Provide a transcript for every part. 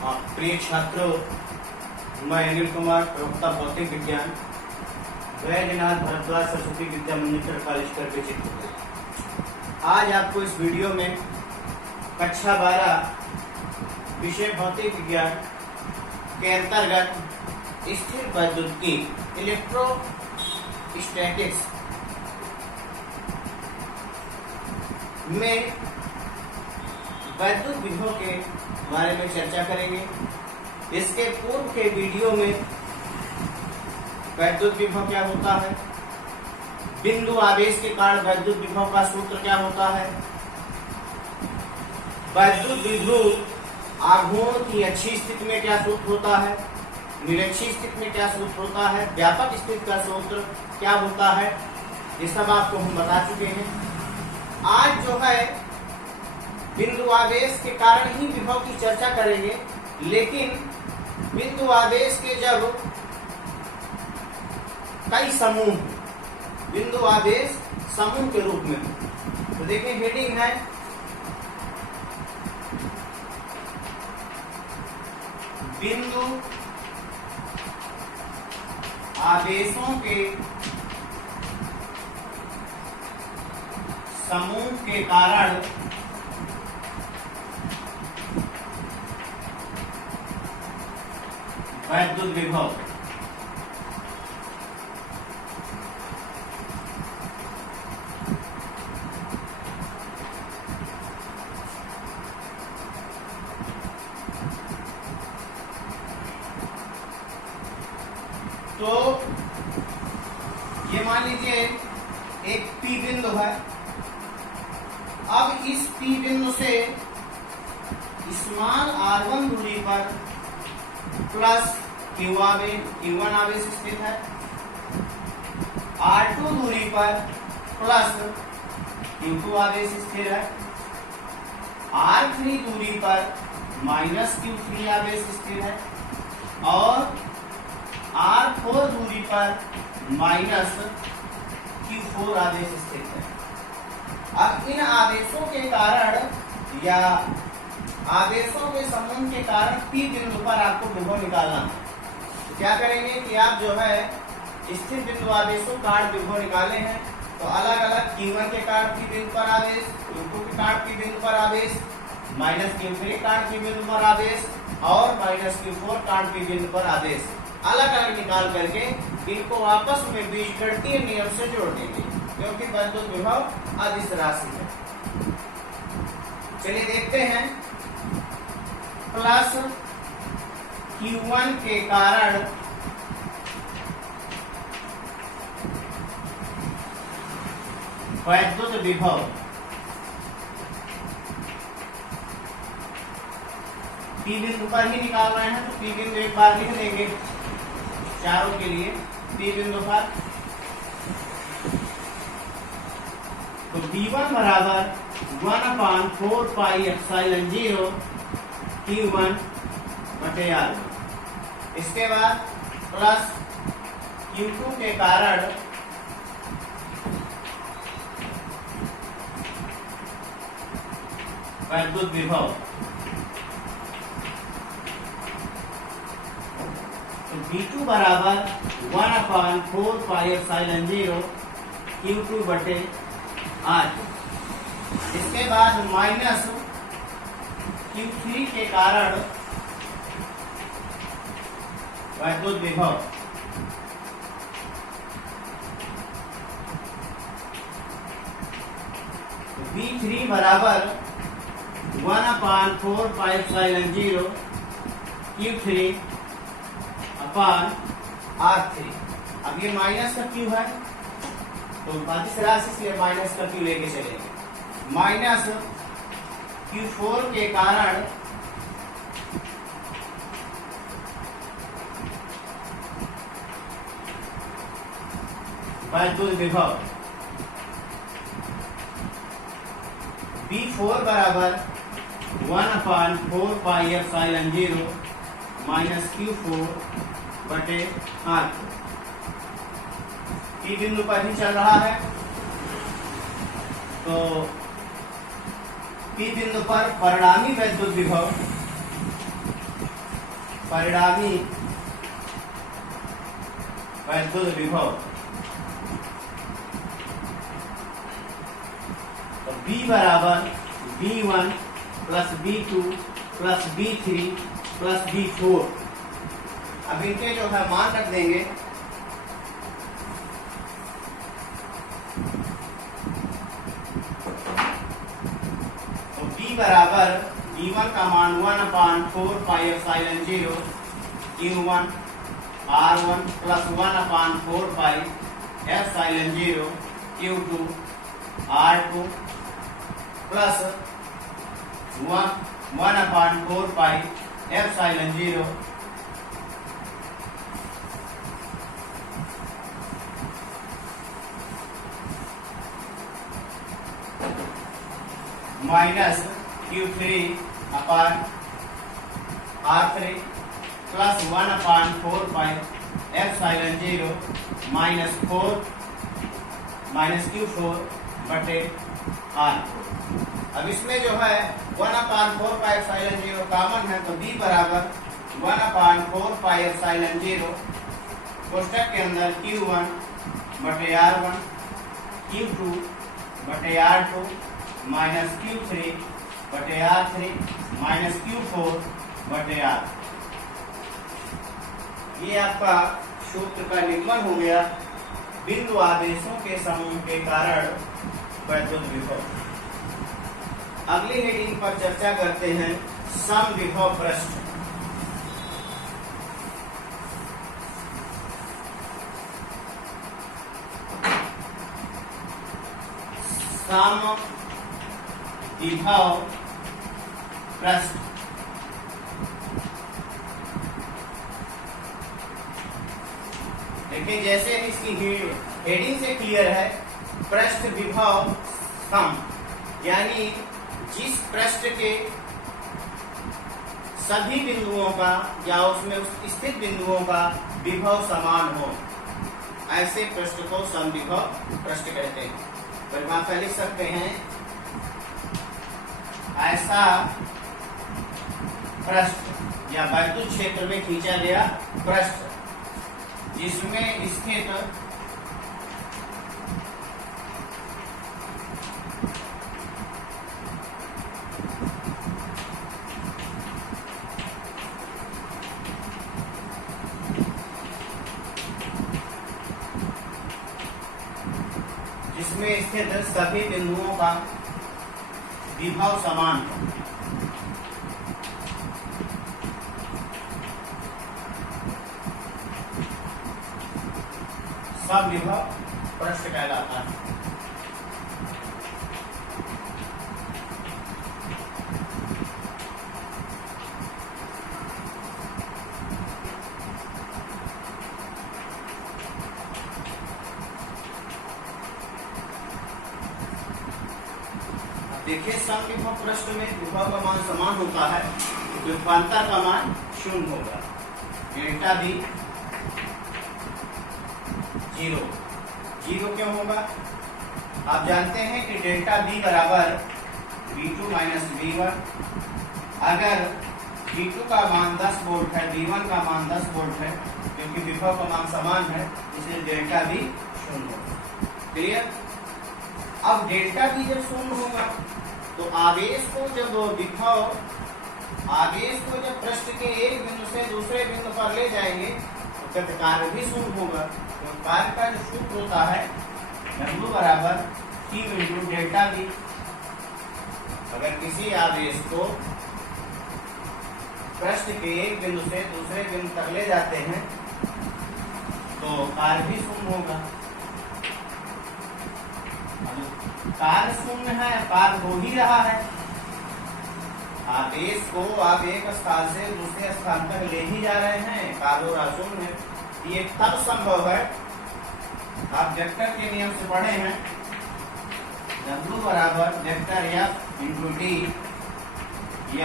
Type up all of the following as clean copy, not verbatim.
प्रिय छात्रों, मैं अनिल कुमार, प्रवक्ता भौतिक विज्ञान, वैद्यनाथ भारद्वाज सरस्वती विद्या मंदिर कॉलेज कर विचित्र। आज आपको इस वीडियो में कक्षा 12 विषय भौतिक विज्ञान के अंतर्गत स्थिर वैद्युतिकी इलेक्ट्रोस्टैटिक्स में वैद्युत विभव के बारे में चर्चा करेंगे। इसके पूर्व के वीडियो में वैद्युत विभव क्या होता है, बिंदु आवेश के कारण वैद्युत विभव का सूत्र क्या होता है, वैद्युत विद्युत आघूर्ण की अच्छी स्थिति में क्या सूत्र होता है, निरक्षीय स्थिति में क्या सूत्र होता है, व्यापक स्थिति का सूत्र क्या होता है, ये सब आपको हम बता चुके हैं। आज जो है बिंदु आवेश के कारण ही विभव की चर्चा करेंगे, लेकिन बिंदु आवेश के जब कई समूह, बिंदु आवेश समूह के रूप में, तो देखिए हेडिंग है बिंदु आवेशों के समूह के कारण वैद्युत विभव। तो ये मान लीजिए एक P बिंदु है। अब इस P बिंदु से स्मॉल r1 दूरी पर प्लस Q1 आवेश स्थित है, R2 दूरी पर प्लस Q2 आवेश स्थिर है, R3 दूरी पर माइनस Q3 आवेश स्थिर है और R4 दूरी पर माइनस Q4 आवेश स्थित है। अब इन आवेशों के कारण या आवेशों के समूह के कारण P बिंदु पर आपको विभव निकालना है। तो क्या करेंगे कि आप जो है स्थिर बिंदु आवेशों कारण विभव निकाले हैं, तो अलग अलग Q1 के कारण P बिंदु पर आवेश, Q2 के कारण P बिंदु पर आवेश, माइनस Q3 के कारण P बिंदु पर आवेश और माइनस Q4 कारण P बिंदु पर आवेश अलग अलग निकाल करके इनको आपस में बीजगणितीय नियम से जोड़ देंगे, क्योंकि वैद्युत विभव अदिश राशि है। चलिए देखते हैं। प्लस Q1 के कारण वैद्युत विभव P बिंदु पर ही निकाल रहे हैं, तो P बिंदु एक बार लिख देंगे चारों के लिए। P बिंदु पर तो V1 बराबर 1/4 पाई एप्सिलॉन 0 Q1 बटे R1। इसके बाद प्लस Q2 के कारण वैद्युत विभव, तो V2 बराबर 1/4 पाई एप्सिलॉन 0 Q2 बटे R2। इसके बाद माइनस Q3 के कारण वैद्युत विभव, V3 बराबर 1/4 pi epsilon 0 Q3 upon R3। अब ये माइनस का Q है, तो बाकी राशि से माइनस का Q लेके चलेंगे। माइनस Q4 के कारण वैद्युत विभव, V4 बराबर 1/4 पाई एप्सिलॉन 0 माइनस Q4 बटे R4। P बिंदु पर ही चल रहा है, तो P बिंदु पर परिणामी वैद्युत विभव परिणामी वैद्युत विभव। तो B बराबर B1 plus B2 plus B3 plus B4। अब इनके जो है मान रख देंगे। तो B बराबर B1 का मान 1/4πε0 Q1 R1 plus 1/4πε0 Q2 R2 plus 1/4πε0 minus Q3 upon R3 plus 1/4πε0 minus Q4 बटे R। अब इसमें जो है 1/4πε0 कॉमन है, तो B बराबर 1/4πε0 कोष्टक के अंदर Q1 बटे R1 Q2 बटे R2 माइनस Q3 बटे R3 माइनस Q4 बटे R। ये आपका सूत्र का निगमन हो गया बिंदु आवेशों के समूह के कारण वैद्युत विभव। अगली हेडिंग पर चर्चा करते हैं समविभव पृष्ठ। समविभव पृष्ठ देखिए, जैसे इसकी हेडिंग से क्लियर है, पृष्ठ विभव सम, यानी जिस पृष्ठ के सभी बिंदुओं का या उसमें स्थित बिंदुओं का विभव समान हो, ऐसे पृष्ठ को समविभव पृष्ठ कहते हैं। परिभाषा लिख सकते हैं, ऐसा पृष्ठ या वैद्युत क्षेत्र में खींचा गया पृष्ठ जिसमें स्थित सभी बिंदुओं का विभव समान हो। समविभव पृष्ठ कहलाता है। देखिए, समविभव पृष्ठ में विभव का मान समान होता है, विभवांतर का मान 0 होगा। डेल्टा भी 0 क्यों होगा? आप जानते हैं कि डेल्टा बी बराबर V2 माइनस V1। अगर V2 का मान 10 वोल्ट है, V1 का मान 10 वोल्ट है, क्योंकि विभव का मान समान है, इसलिए डेल्टा बी 0 होगा। क्लियर? अब डेल्टा बी जब 0 होगा तो आवेश को जब पृष्ठ के एक बिंदु से दूसरे बिंदु पर ले जाएंगे तो कार्य भी 0 होगा। तो कार्य का जो सूत्र होता है W बराबर Q इंटू डेल्टा बी। अगर किसी आवेश को पृष्ठ के एक बिंदु से दूसरे बिंदु तक ले जाते हैं तो कार्य भी 0 होगा। कार्य 0 है, कार्य हो ही रहा है। आवेश को आप एक स्थान से दूसरे स्थान तक ले ही जा रहे हैं, कार्य हो रहा 0 है। ये तब संभव है, आप वेक्टर के नियम से पढ़े हैं, W बराबर vector F into D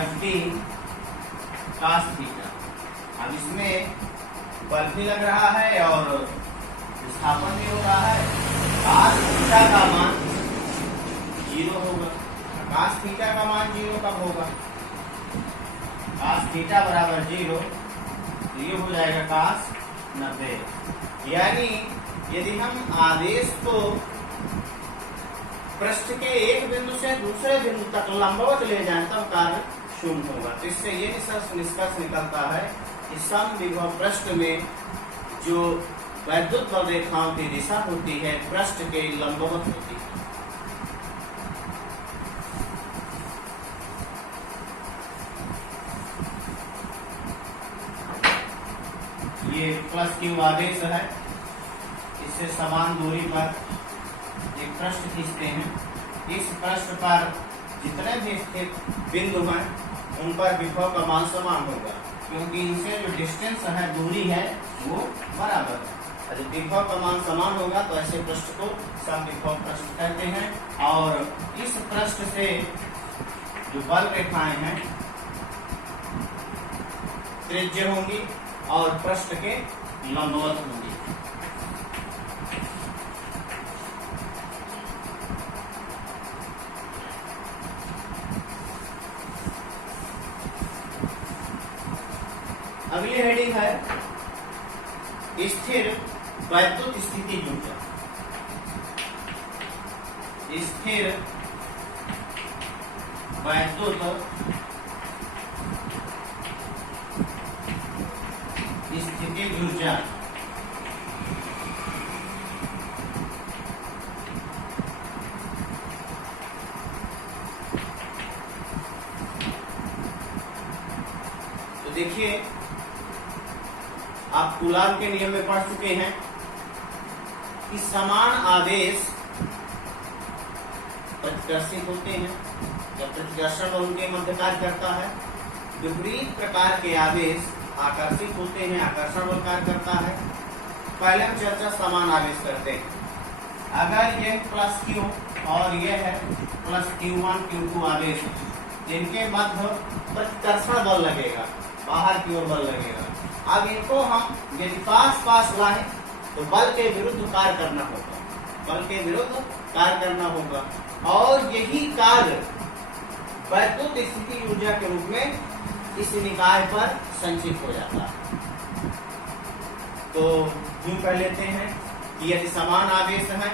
FD cos theta. अब इसमें बल भी लग रहा है और विस्थापन भी हो रहा है। cos थीटा का मान 0 होगा। cos थीटा का मान 0 कब होगा? cos थीटा बराबर 0 तो ये हो जाएगा cos 90। यानी यदि हम आवेश को पृष्ठ के एक बिंदु से दूसरे बिंदु तक लंबवत ले जाएं तब कार्य शून्य होगा। तो इससे ये निष्कर्ष निकलता है कि समविभव पृष्ठ में जो वैद्युत बल रेखाओं की दिशा होती है पृष्ठ के लंबवत होती है। ये प्लस क्यू आवेश है, इससे समान दूरी पर एक पृष्ठ खींचते हैं। इस पृष्ठ पर जितने भी स्थित बिंदु हैं उन पर विभव का मान समान होगा, क्योंकि इनसे जो डिस्टेंस है, दूरी है, वो बराबर है। जब विभव का मान समान होगा तो ऐसे पृष्ठ को समविभव पृष्ठ कहते हैं। और इस पृष्ठ से जो बल रेखाएं हैं त्रिज्य होंगी और पृष्ठ के लंबवत होंगी। अगली हेडिंग है स्थिर वैद्युत स्थिति ऊर्जा। स्थिर वैद्युत स्थिति ऊर्जा। तो देखिए, आप कूलाम के नियम में पढ़ चुके हैं कि समान आवेश प्रतिकर्षित होते हैं जब प्रतिकर्षण बल उनके मध्य कार्य करता है। विपरीत प्रकार के आवेश आकर्षित होते हैं, आकर्षण बल कार्य करता है। पहले हम चर्चा समान आवेश करते हैं। अगर यह प्लस क्यू और यह है प्लस Q1 Q2 आवेश, जिनके मध्य प्रतिकर्षण बल लगेगा, बाहर की ओर बल लगेगा। अब इनको हम यदि पास पास लाएं तो बल के विरुद्ध कार्य करना होगा, बल के विरुद्ध कार्य करना होगा। और यही कार्य वैद्युत स्थिति ऊर्जा के रूप में इस निकाय पर संचित हो जाता है। तो यूं कह लेते हैं कि यदि समान आवेश हैं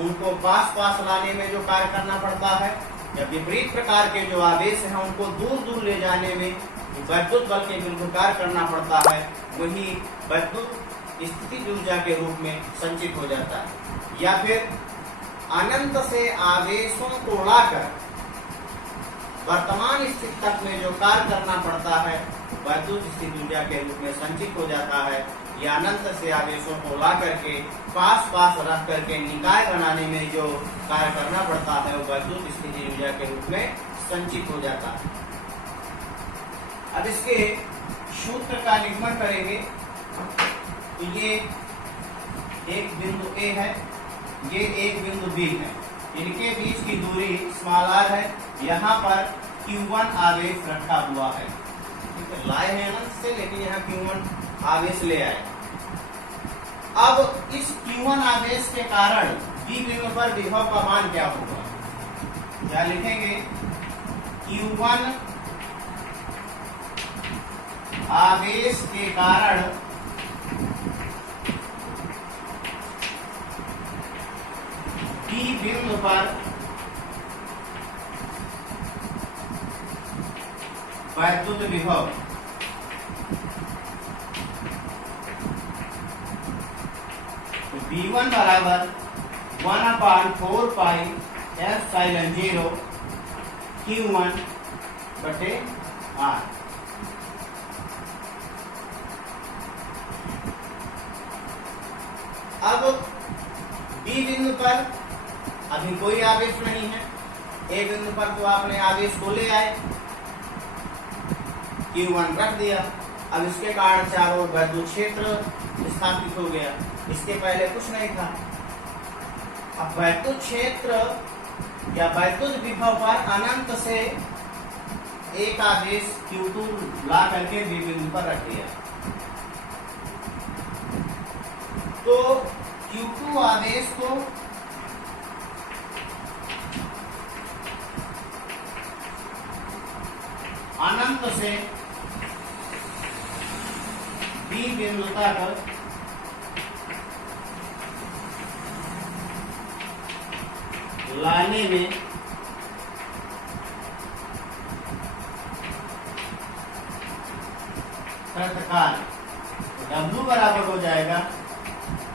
उनको पास पास लाने में जो कार्य करना पड़ता है, या विपरीत प्रकार के जो आवेश हैं उनको दूर दूर ले जाने में वैद्युत बल के विरुद्ध कार्य करना पड़ता है, वही वैद्युत स्थिति ऊर्जा के रूप में संचित हो जाता है। या फिर अनंत से आवेशों को लाकर वर्तमान स्थिति तक में जो कार्य करना पड़ता है वैद्युत स्थिति ऊर्जा के रूप में संचित हो जाता है। या अनंत से आवेशों को ला करके पास पास रख करके निकाय बनाने में जो कार्य करना पड़ता है वो वैद्युत स्थिति ऊर्जा के रूप में संचित हो जाता है। अब इसके सूत्र का निगमन करेंगे तो ये एक बिंदु A है, ये एक बिंदु B है, इनके बीच की दूरी r है। यहाँ पर Q1 आवेश रखा हुआ है, लाए हैं अनंत से, लेकिन यहाँ Q1 आवेश ले आए। अब इस Q1 आवेश के कारण B बिंदु पर विभव का मान क्या होगा? क्या लिखेंगे? Q1 आवेश के कारण B बिंदु पर वैद्युत विभव तो B1 बराबर 1/4 पाई Epsilon0 Q1 बटे R। अब B बिंदु पर अभी कोई आवेश नहीं है, A बिंदु पर तो आपने आवेश को ले आए, Q1 रख दिया। अब इसके कारण चारों वैद्युत क्षेत्र स्थापित हो गया, इसके पहले कुछ नहीं था। अब वैद्युत क्षेत्र या वैद्युत विभव पर अनंत से एक आवेश Q2 ला करके B बिंदु पर रख दिया, तो Q2 आवेश को अनंत से P बिंदु तक लाने में तत्काल W बराबर हो जाएगा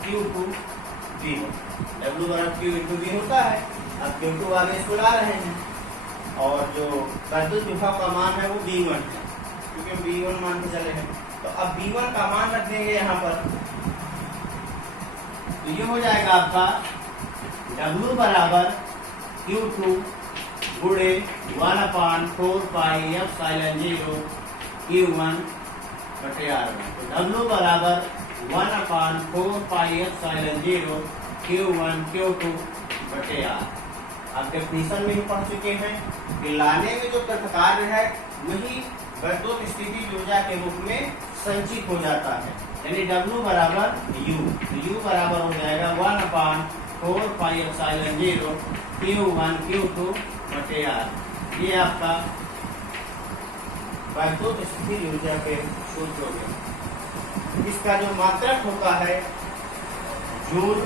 Q2V। W बराबर Q इंटू V होता है। अब Q2 आवेश को ला रहे हैं और जो विद्युत विभव का मान है वो V1 है, क्योंकि V1 मान के चले हैं। तो अब V1 का मान रख देंगे यहाँ पर, तो ये हो जाएगा आपका W बराबर Q2 गुणे 1/4 पाई एप्सिलॉन 0 Q1 बटे R1। तो W बराबर 1/4 पाई एप्सिलॉन 0 Q1 Q2 बटे R। आप डेफिनेशन में ही पढ़ चुके हैं कि लाने में जो तत्कार्य है वही विद्युत स्थिति ऊर्जा के रूप में संचित हो जाता है, यानी W बराबर U। U बराबर हो जाएगा 1/4 पाई एप्सिलॉन 0 Q1 Q2 बटे R। ये आपका विद्युत स्थिति ऊर्जा के सूत्र हो गया। इसका जो मात्रक होता है जूल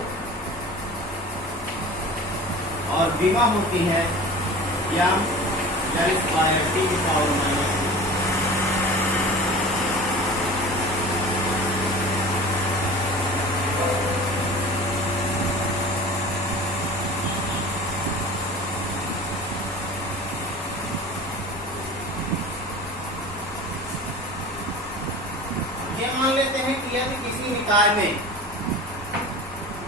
और विमा होती है यम L स्क्वायर T की पावर माइनस। मान लेते हैं कि यदि किसी निकाय में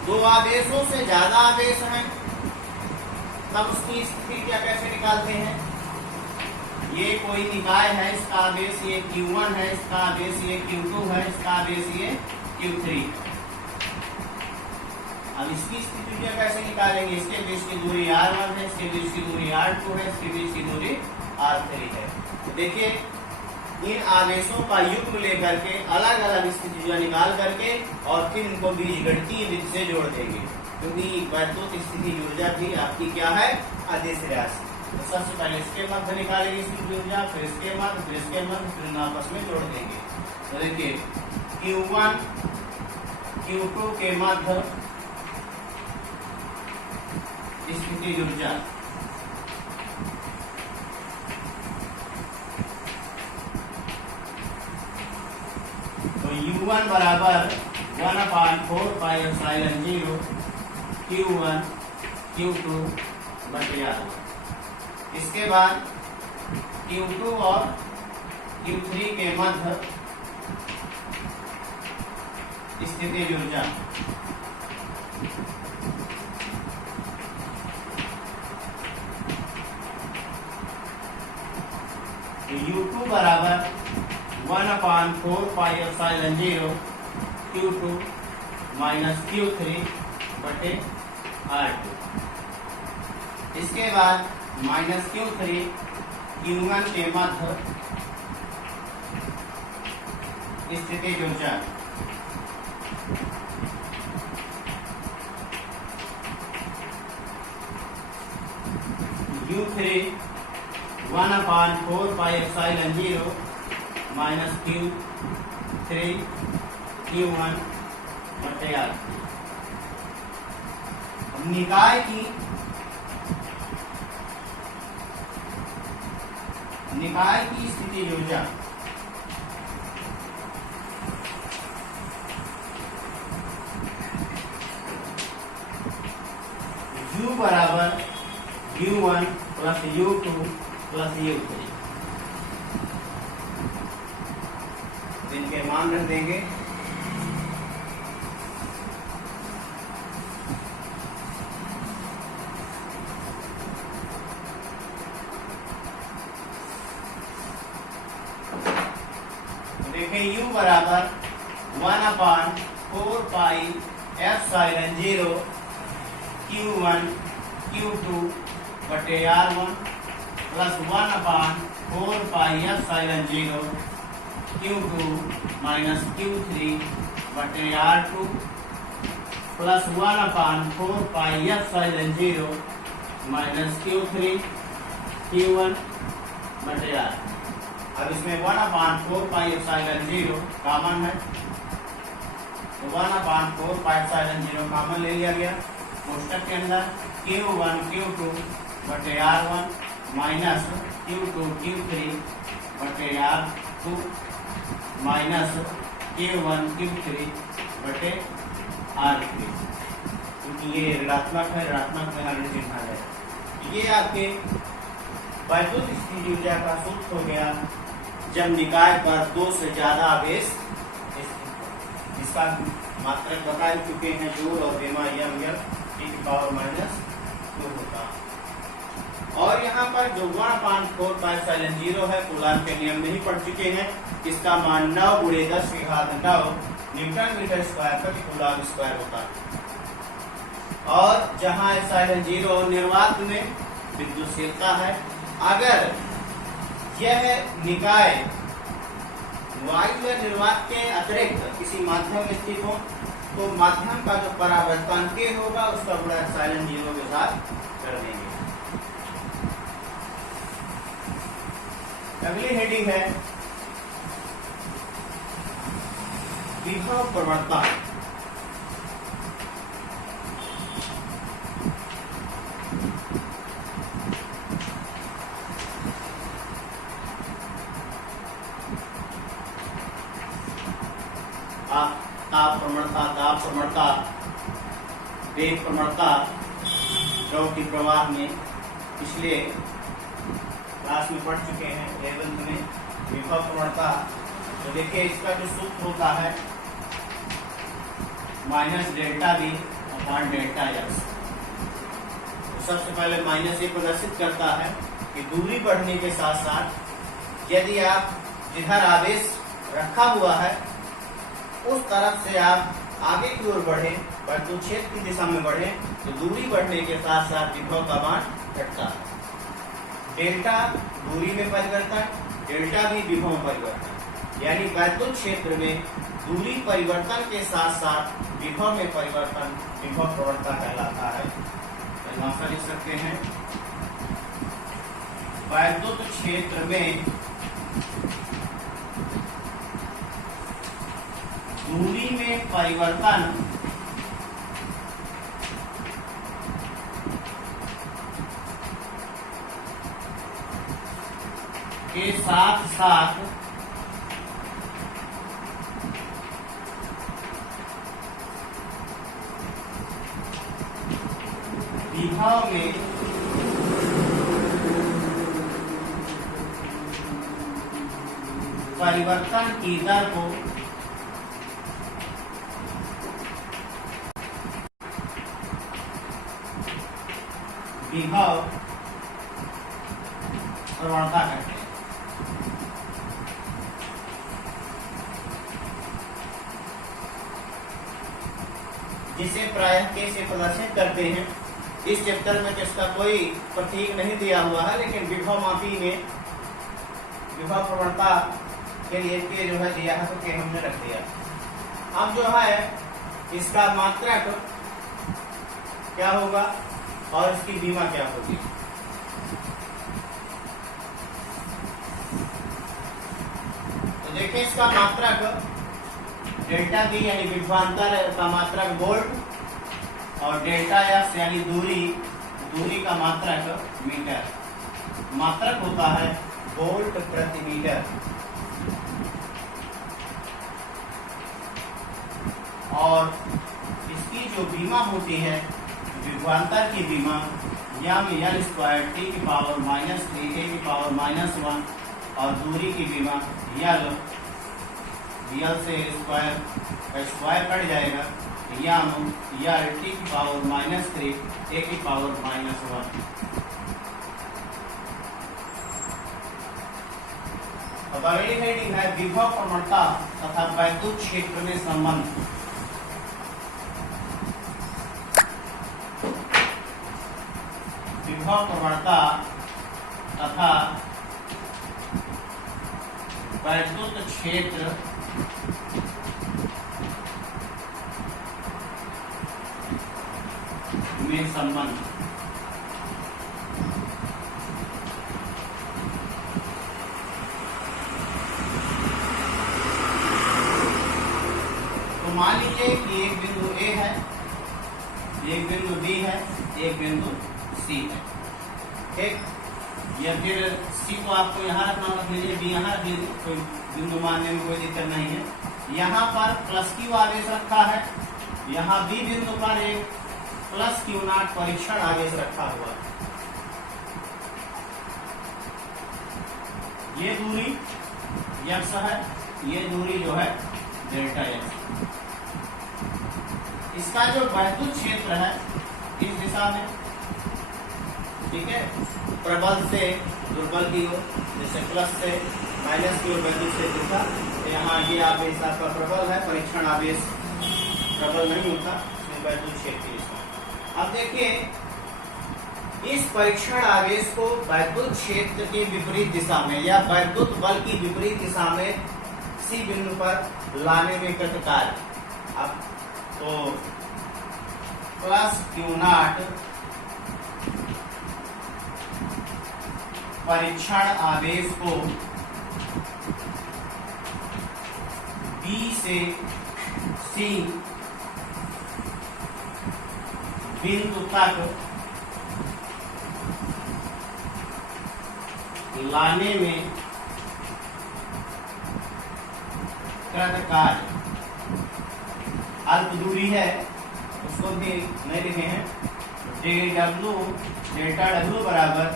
दो आवेशों से ज्यादा आवेश हैं, तब उसकी स्थिति क्या कैसे निकालते हैं। ये कोई निकाय है, इसका आवेश ये Q1 है, इसका आवेश ये Q2 है, इसका आवेश ये Q3 है। अब इसकी स्थिति क्या कैसे निकालेंगे। इसके बीच की दूरी R1 है, इसके बीच की दूरी R2 है, इसके बीच की दूरी R3 है। तो देखिए इन आवेशों का युग्म लेकर के अलग अलग स्थिति निकाल करके और फिर इनको बीजगणितीय विधि से जोड़ देंगे, क्योंकि विद्युत स्थिति ऊर्जा भी आपकी क्या है, अदिश राशि। तो सबसे पहले इसके मध्य निकालेंगे स्थिति ऊर्जा, फिर इसके मध्य, फिर इसके मध्य, फिर आपस में जोड़ देंगे। तो देखिए Q1 Q2 के मध्य स्थिति ऊर्जा U1 बराबर 1/4 पाई एप्सिलॉन 0 Q1 Q2 बटे R1। इसके बाद Q2 और Q3 के मध्य स्थिति ऊर्जा U2 बराबर 1/4 pi epsilon 0 Q2 minus Q3 बटे R2। इसके बाद माइनस Q3 Q1 के मध्य स्थिति ऊर्जा U3 1/4 pi epsilon 0 minus Q3 Q1 बटे R। निकाय की स्थिति ऊर्जा U बराबर U1 plus U2 plus U3। इनके मान रख देंगे। देखें U बराबर 1/4 पाई एप्सिलॉन 0 Q1 Q2 बटे R1 plus 1/4 pi epsilon 0 Q2 minus Q3 बटे R2 plus 1/4 pi epsilon 0 minus Q3 Q1 बटे R। अब इसमें 1/4 पाई एप्सिलॉन 0 कॉमन है, 1/4 कॉमन ले लिया गया कोष्टक के अंदर। Q1 Q2 बटे R1 माइनस Q2 Q3 बटे R2 माइनस Q1 Q3 बटे R3, क्योंकि ये ऋणात्मक है, ऋणात्मक में हर चिन्ह आ जाएगा। ये आपके वैद्युत स्थिति ऊर्जा का सूत्र हो गया जब निकाय पर 2 से ज्यादा आवेश स्थित हो। इसका मात्रक बता चुके हैं, जूल और बेमा यम (10⁻⁻2) होता। और यहाँ पर जो 1/4 है कूलाम के नियम में ही पढ़ चुके हैं। इसका मान 9 × 10⁹ न्यूटन मीटर स्क्वायर प्रति कूलाम स्क्वायर होता है। और जहाँ ε0 निर्वात में विद्युतशीलता है, अगर यह निकाय वायु या निर्वात के अतिरिक्त किसी माध्यम में स्थित हो तो माध्यम का जो परावर्तन के होगा उसका गुणा ε0 के साथ कर देंगे। अगली हेडिंग है विभव प्रवणता। ताप प्रवणता, दाब प्रवणता, वेग प्रवणता, द्रव की प्रवाह में पिछले क्लास में पढ़ चुके हैं। 11th में विभव प्रवणता, तो देखिए इसका जो सूत्र होता है -ΔV/ΔX। तो सबसे पहले माइनस ये प्रदर्शित करता है कि दूरी बढ़ने के साथ साथ यदि आप जिधर आवेश रखा हुआ है उस तरफ से आप आगे की ओर बढ़े, वैद्युत क्षेत्र की दिशा में बढ़े, तो दूरी बढ़ने के साथ साथ विभव का मान घटता है। डेल्टा दूरी में परिवर्तन, डेल्टा भी विभव में परिवर्तन, यानी वैद्युत क्षेत्र में दूरी परिवर्तन के साथ साथ विभव में परिवर्तन विभव प्रवणता कहलाता है। परिभाषा लिख सकते हैं, वैद्युत क्षेत्र में दूरी में परिवर्तन के साथ साथ विभव में परिवर्तन की दर को विभव प्रवणता कहते हैं। जिसे प्रायः के से प्रदर्शित करते हैं। इस चैप्टर में तो इसका कोई प्रतीक नहीं दिया हुआ है, लेकिन विभव मापी में विभव प्रवणता के लिए के जो है दिया है तो के हमने रख दिया। अब जो है इसका मात्रक क्या होगा और इसकी बीमा क्या होगी। तो देखिए इसका मात्रक डेल्टा बी यानी विभवांतर का मात्रक वोल्ट और डेल्टा एक्स यानी दूरी का मात्रक मीटर। मात्रक होता है वोल्ट प्रति मीटर और इसकी जो बीमा होती है विभवांतर की बीमा यम एल स्क्वायर टी की पावर -3 ए की पावर -1 और दूरी की बीमा यल से स्क्वायर का स्क्वायर कट जाएगा, यम यल टी की पावर -3 ए की पावर -1। अब अगली हेडिंग है विभव प्रवणता तथा वैद्युत क्षेत्र में संबंध। विभव प्रवणता तथा वैद्युत क्षेत्र में संबंध। तो मान लीजिए लीजिए कि एक बिंदु ए है, एक बिंदु बी है, एक बिंदु सी है। ठीक, या फिर सी को आपको यहाँ रखना रख लीजिए, बी यहाँ रख लीजिए, कोई बिंदु मानने में कोई दिक्कत नहीं है। यहाँ पर प्लस क्यू आवेश रखा है, यहाँ बी बिंदु पर एक प्लस क्यू नॉट परीक्षण आवेश रखा हुआ है। ये दूरी यक्स है, ये दूरी जो है डेल्टा यक्स। इसका जो वैद्युत क्षेत्र है इस दिशा में, ठीक है, प्रबल से दुर्बल की ओर, जैसे प्लस से माइनस की ओर वैद्युत क्षेत्र था, तो यहाँ ये आवेश आपका प्रबल है, परीक्षण आवेश प्रबल नहीं होता, इसमें वैद्युत क्षेत्र की दिशा। अब देखिए इस परीक्षण आवेश को वैद्युत क्षेत्र के विपरीत दिशा में या वैद्युत बल की विपरीत दिशा में सी बिंदु पर लाने में कृत कार्य। अब तो प्लस क्यू नॉट परीक्षण आवेश को बी से सी बिंदु तक लाने में कृत कार्य। अल्प दूरी है उसको भी नहीं लिखे हैं, डेल्टा डब्ल्यू बराबर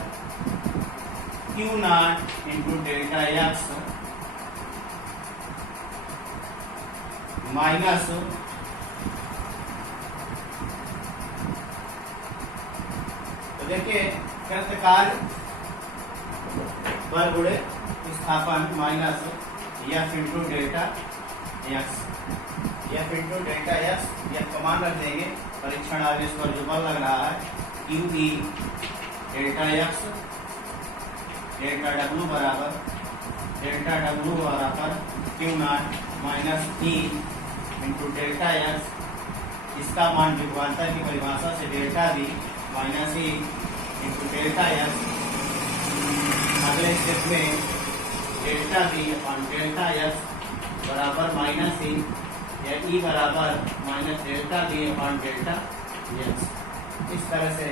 Q not into delta x minus तो देखिए कृत कार्य बल गुणे विस्थापन minus F into delta x, F into delta x, यह कमान रख देंगे परीक्षण आवेश पर जो बल लग रहा है, Q E delta X delta W बराबर Q not minus E into delta X, इसका मान विभवांतर की परिभाषा से delta B minus E into delta X. अगले स्टेप में delta B upon delta X बराबर माइनस ई या ई बराबर minus delta B upon delta X. इस तरह से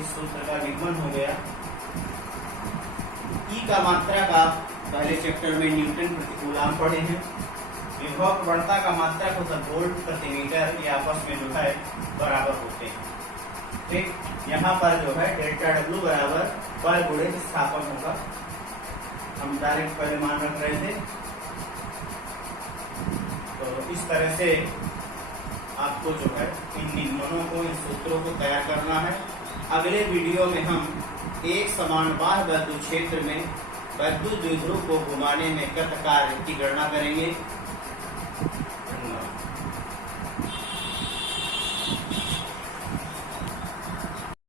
इस सूत्र का निगमन हो गया। ई का मात्रक आप पहले चैप्टर में न्यूटन प्रतिकूलांक पढ़े हैं। विभव प्रवणता का मात्रक होता वोल्ट प्रति मीटर, ये आपस में जो है बराबर होते हैं। ठीक, यहाँ पर जो है डेल्टा डब्ल्यू बराबर बल गुणे विस्थापन होगा, हम डायरेक्ट पहले मान रख रहे थे। तो इस तरह से आपको जो है इन निगमनों को, इन सूत्रों को तैयार करना है। अगले वीडियो में हम एक समान बाह्य वैद्युत क्षेत्र में वैद्युत द्विध्रुव को घुमाने में कृत कार्य की गणना करेंगे।